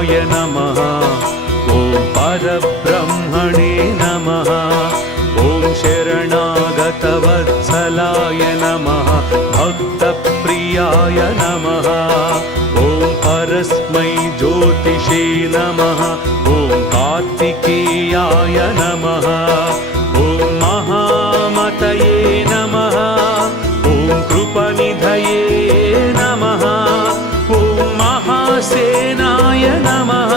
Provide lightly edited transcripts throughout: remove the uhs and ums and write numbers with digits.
परमात्माय नमः। ॐ परब्रह्मणे नमः। ॐ शरणागतवत्सलाय नमः। भक्तप्रियाय नमः। ॐ परस्मै ज्योतिषे नमः। ॐ कार्तिकेयाय नमः। ॐ महामतये नमः। ॐ कृपनिधये नमः। ॐ महासेनाय नमः।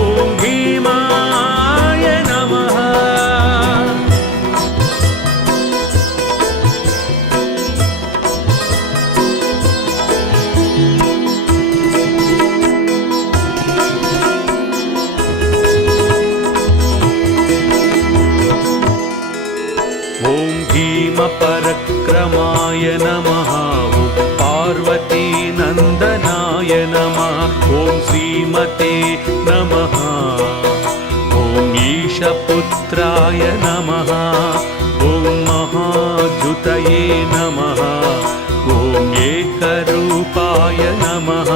ॐ भीमाय नमः। ॐ भीमपरक्रमाय नमः। ॐ पार्वतीनन्दनाय नमः। ॐ श्रीमते नमः। ॐ ईशपुत्राय नमः। ॐ महाद्युतये नमः। ॐ एकरूपाय नमः।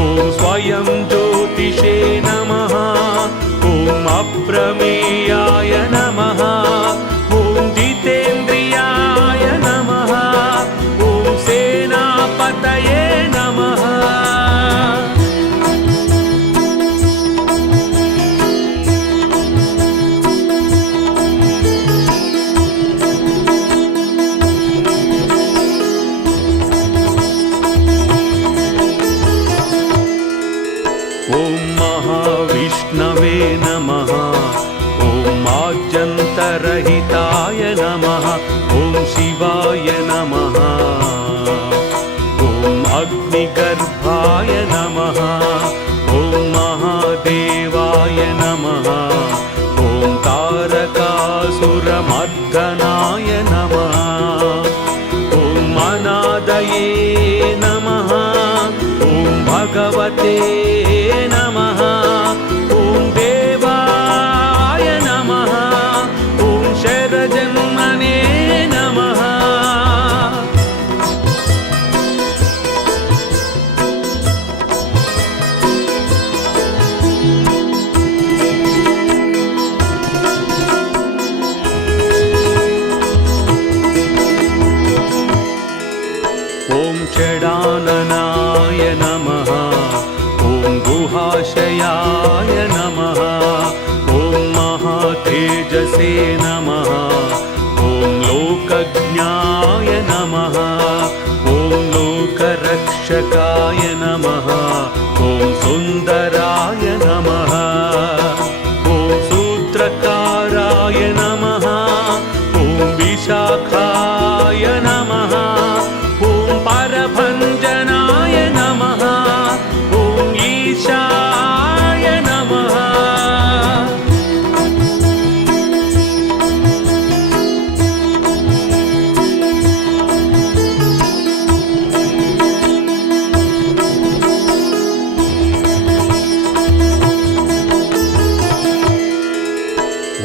ॐ स्वयं ज्योतिषे नमः। ॐ अप्रमेयाय नमः। ॐ जितेन्द्रियाय नमः। ॐ सेनापतये नमः। ॐ महाविष्णवे नमः। ॐ आद्यन्तरहिताय नमः। ॐ शिवाय नमः। ॐ अग्निगर्भाय नमः। ॐ महादेवाय नमः। ॐ तारकासुरमर्दनाय नमः। ॐ अनादये नमः। ॐ भगवते नमः। ॐ देवाय नमः। ॐ शरजन्मने नमः। ॐ षडाननाय नमः। ॐ गुहाशयाय नमः। ॐ महातेजसे नमः। ॐ लोकज्ञाय नमः। ॐ लोकरक्षकाय नमः। ॐ सुन्दराय नमः। ॐ सूत्रकाराय नमः। ॐ विशाखाय नमः। ॐ परभञ्जनाय नमः। ॐ ईशाय नमः।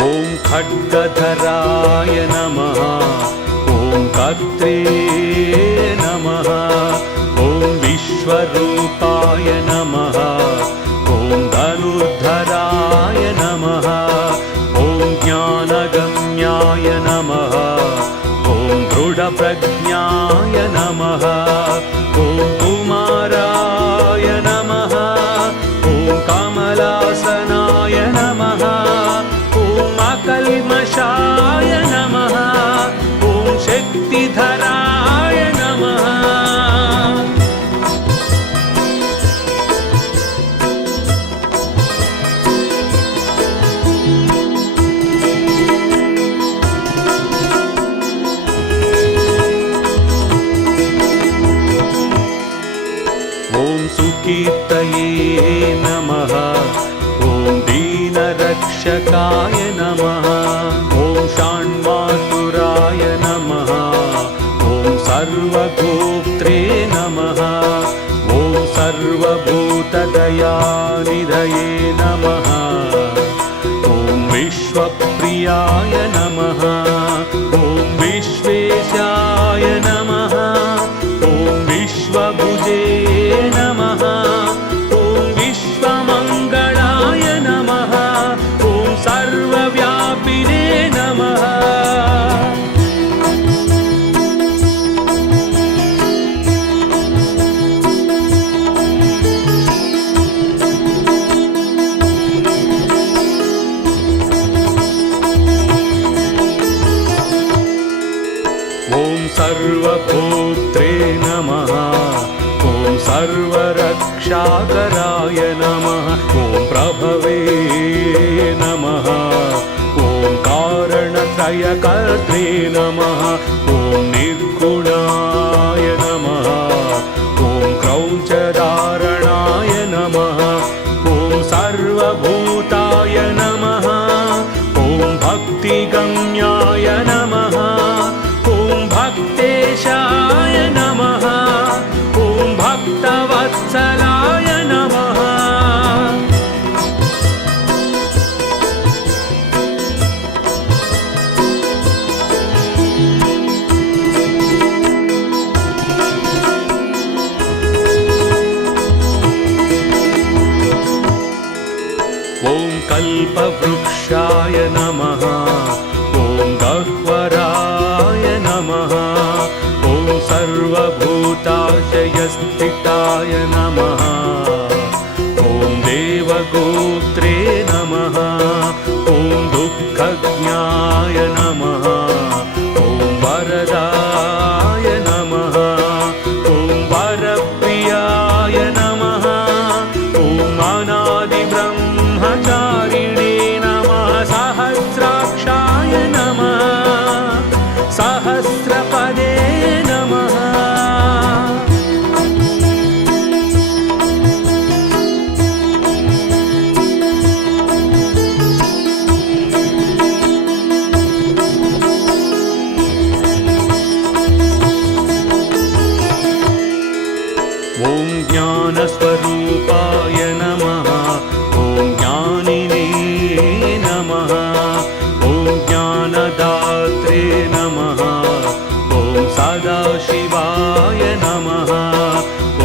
ॐ खड्गधराय नमः। ॐ कर्त्रे नमः। ॐ विश्वरूपाय नमः। ॐ धनुर्धराय नमः। ॐ ज्ञानगम्याय नमः। ॐ दृढप्रज्ञाय नमः। ॐ कुमाराय नमः। ॐ कमलासनाय नमः। ॐ अकल्मषाय नमः। ॐ शक्तिधराय नमः। ॐ सुकीर्तये नमः। ॐ दीनरक्षकाय नमः। ॐ षण्मातुराय नमः। ॐ सर्वगोप्त्रे नमः। ॐ सर्वभूतदयानिधये नमः। ॐ विश्वप्रियाय नमः। ॐ विश्वेशाय नमः। ॐ विश्वभुजे नमः। ॐ विश्वा ॐ सर्वभोक्त्रे नमः। ॐ सर्वरक्षाकराय नमः। ॐ प्रभवे नमः। ॐ कारणत्रयकर्त्रे नमः। ॐ निर्गुणाय नमः। ॐ क्रौञ्चधारणाय नमः। ॐ सर्वभूताय नमः। ॐ भक्तिगम्याय नमः। ॐ भक्तेशाय नमः। ॐ भक्तवत्सलाय नमः। ॐ कल्पवृक्षाय नमः। ॐ गह्वराय नमः। ॐ सर्वभूताशयस्थिताय नमः। ॐ देवगोत्रे नमः। ॐ दुःखज्ञाय नमः। ॐ वरदाय नमः। ॐ वरप्रियाय नमः। ॐ अनादिब्रह्मचारिणे नमः। सहस्राक्षाय नमः। सहस्रपदे नमः। ॐ ज्ञानस्वरूपाय नमः। ॐ ज्ञानिने नमः। ॐ ज्ञानदात्रे नमः। ॐ सदाशिवाय नमः।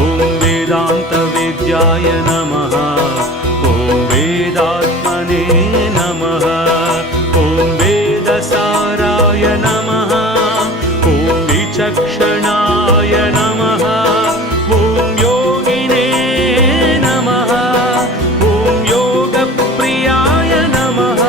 ॐ वेदान्तविद्याय नमः। ॐ वेदात्मने नमः। ॐ वेदसाराय नमः। ॐ विचक्षणाय नमः। ॐ योगिने नमः। ॐ योगप्रियाय नमः।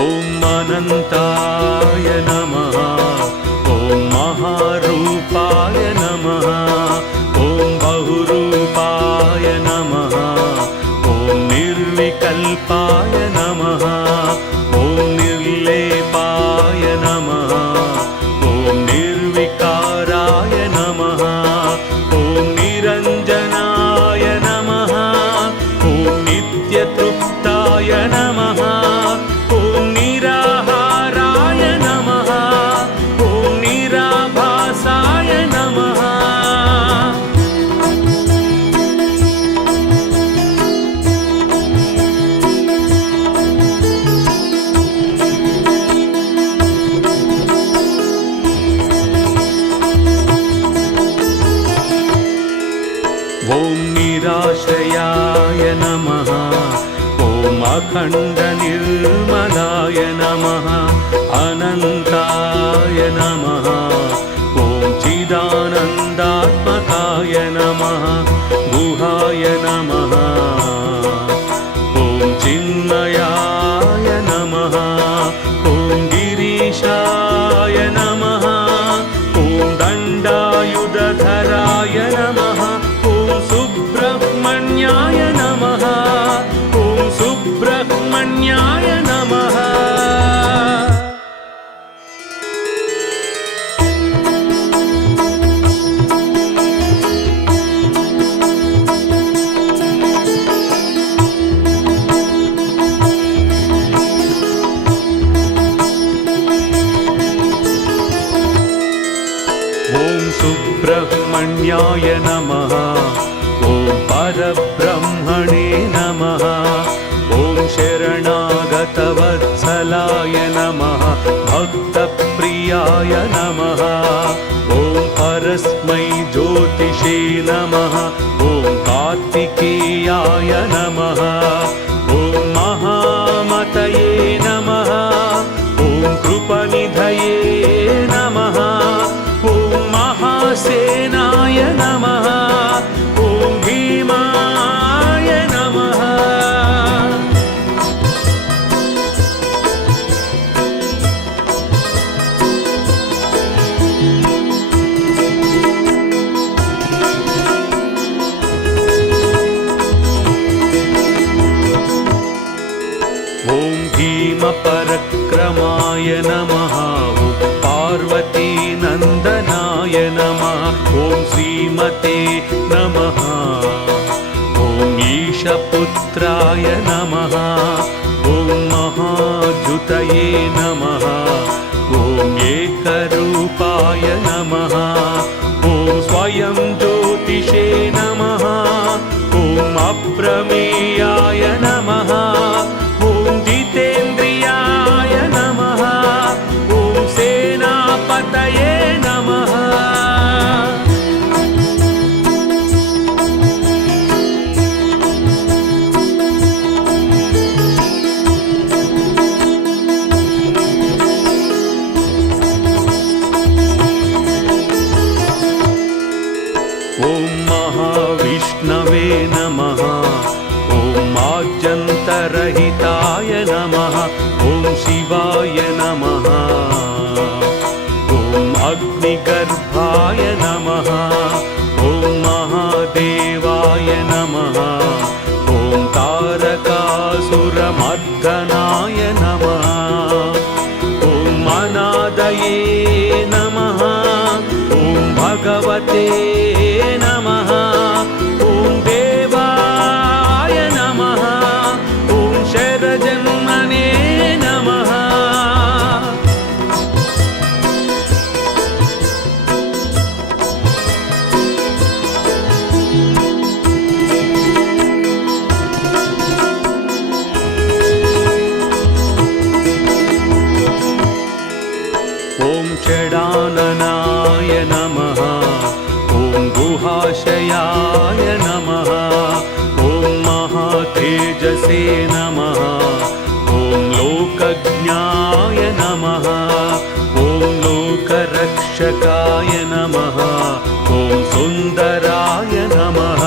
ॐ अनन्ताय नमः। ॐ महारूपाय नमः। ॐ बहुरूपाय नमः। ॐ निर्विकल्पाय नमः। ॐ निर्लेपाय नमः। ॐ निर्विकाराय नमः। ॐ निरञ्जनाय नमः। ॐ नित्यतृप्ताय नमः। ॐ निराहाराय नमः। ॐ निराभासाय नमः। ॐ निराश्रयाय नमः। ॐ अखण्डनिर्मलाय नमः। अनन्ताय नमः। ॐ चिदानन्दात्मकाय नमः। गुहाय नमः। ॐ चिन्मयाय नमः। ॐ गिरीशाय नमः। ॐ दण्डायुधधराय नमः। ॐ सुब्रह्मण्याय नमः। ॐ सुब्रह्मण्याय नमः। ॐ सुब्रह्मण्याय नमः। ॐ परब्रह्मणे नमः। ॐ शरणागतवत्सलाय नमः। भक्तप्रियाय नमः। ॐ परस्मै ज्योतिषे नमः। ॐ कार्तिकेयाय नमः। ॐ महामतये नमः। ॐ कृपनिधये नमः ॐ पार्वतीनन्दनाय नमः ॐ श्रीमते नमः ॐ ईशपुत्राय नमः ॐ महाद्युतये नमः ॐ एकरूपाय नमः ॐ स्वयं ज्योतिषे नमः ॐ अप्रमेयाय नमः ॐ जितेन्द्रियाय नमः ॐ सेनापतये नमः ॐ महाविष्णवे नमः ॐ आद्यन्तरहिताय नमः ॐ शिवाय नमः ॐ अग्निगर्भाय नमः ॐ महादेवाय नमः ॐ तारकासुरमर्दनाय नमः ॐ अनादये नमः ॐ भगवते नमः ॐ देवाय नमः ॐ शरजन्मने नमः ॐ षडाननाय नमः ॐ गुहाशयाय नमः ॐ महातेजसे नमः ॐ लोकज्ञाय नमः ॐ लोकरक्षकाय नमः ॐ सुन्दराय नमः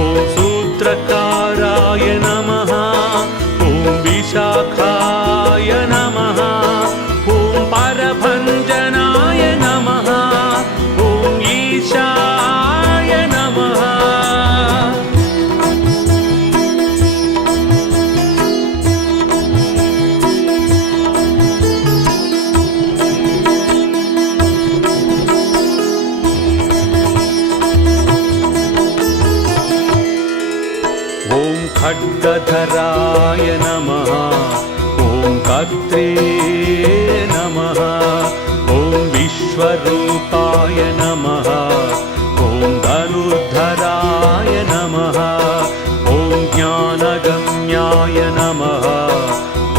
ॐ सूत्रकाराय नमः ॐ विशाखाय नमः ॐ परभञ्जनाय नमः ॐ ईशाय नमः ॐ खड्गधराय नमः ॐ कर्त्रे नमः ॐ विश्वरूपाय नमः ॐ धनुर्धराय नमः ॐ ज्ञानगम्याय नमः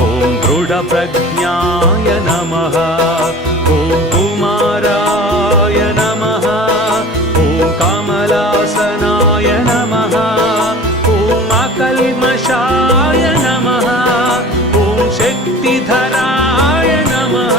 ॐ दृढप्रज्ञाय नमः ॐ कुमाराय नमः ॐ कमलासनाय नमः ॐ अकल्मषाय नमः ॐ शक्तिधराय नमः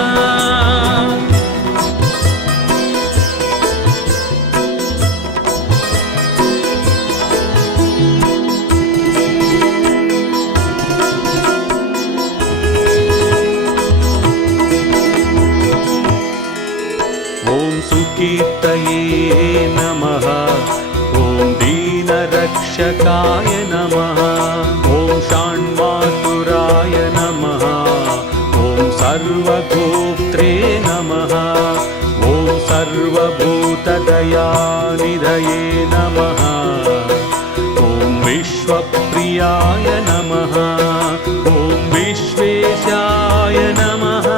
ॐ सुकीर्तये नमः ॐ दीनरक्षकाय नमः ॐ षण्मातुराय नमः ॐ सर्वगोप्त्रे नमः ॐ सर्वभूतदयानिधये नमः ॐ विश्वप्रियाय नमः ॐ विश्वेशाय नमः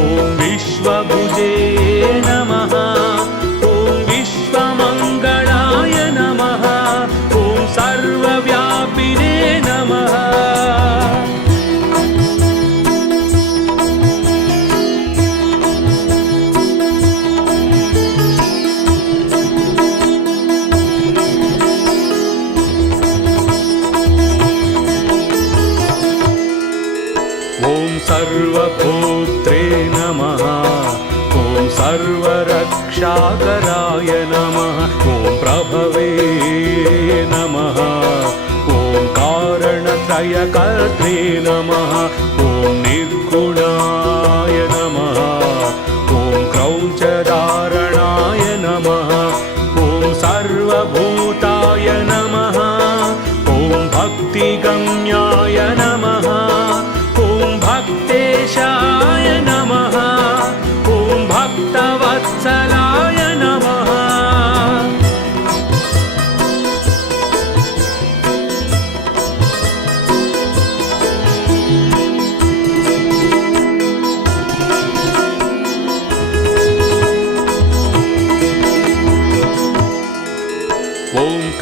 ॐ विश्वभुजे नमः ॐ विश्वमङ्गलाय नमः ॐ सर्वव्यापिने नमः ॐ सर्वभोक्त्रे नमः ॐ सर्वरक्षाकराय नमः ॐ प्रभवे नमः ॐ कारणत्रयकर्त्रे नमः ॐ निर्गुणाय नमः ॐ क्रौञ्चधारणाय नमः ॐ सर्वभूताय नमः ॐ भक्तिगम्याय नमः ॐ भक्तेशाय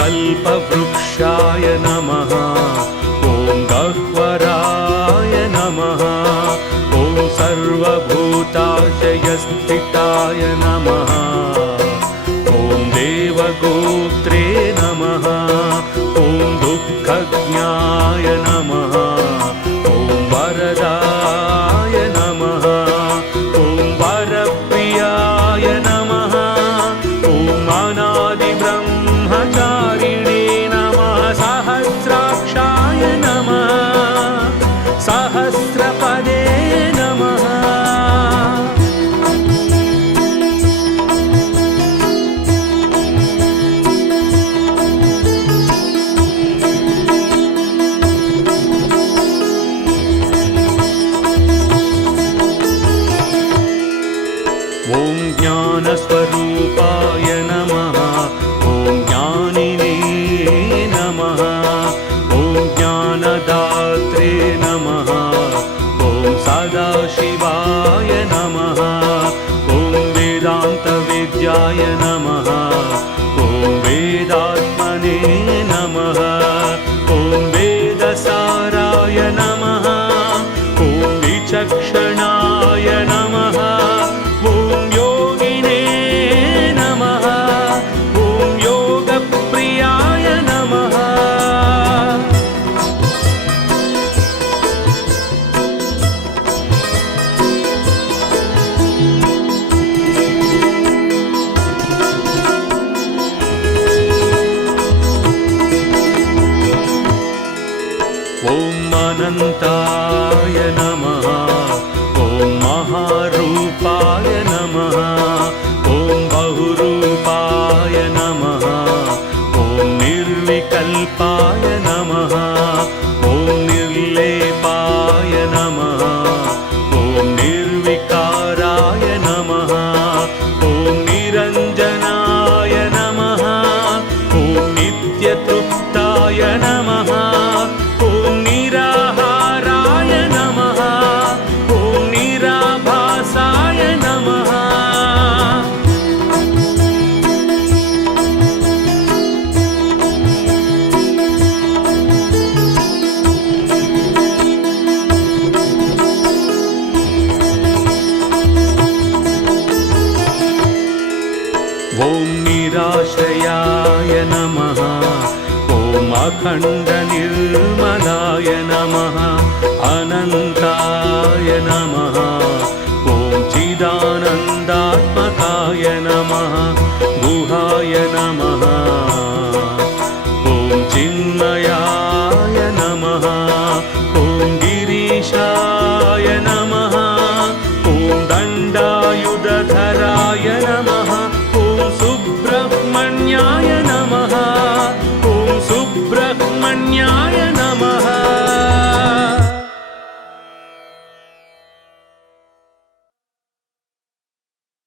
कल्पवृक्षाय नमः ॐ गह्वराय नमः ॐ सर्वभूताशयस्थिताय नमः ॐ देवगोत्रे नमः ॐ दुःखज्ञाय नमः ॐ वरदाय नमः ॐ वरप्रियाय नमः ॐ अनादिब्रह्मचारिणे नमः सहस्राक्षाय नमः सहस्रपदे नमः ॐ ज्ञानस्वरूपाय नमः ॐ ज्ञानिने नमः ॐ ज्ञानदात्रे नमः ॐ सदाशिवाय नमः ॐ वेदान्तविद्याय नमः ॐ वेदात्मने नमः ॐ वेदसाराय नमः ॐ विचक्षणाय नमः ॐ योगिने नमः ॐ योगप्रियाय नमः ॐ अनन्ताय नमः ॐ महारूपाय नमः ॐ बहुरूपाय नमः ॐ निर्विकल्पाय नमः ॐ निर्लेपाय नमः ॐ निर्विकाराय नमः ॐ निरञ्जनाय नमः ॐ नित्यतृप्ताय नमः ॐ निराहाराय नमः ॐ निराभासाय नमः ॐ निराश्रयाय नमः ॐ अखण्डनिर्मलाय नमः अनन्ताय नमः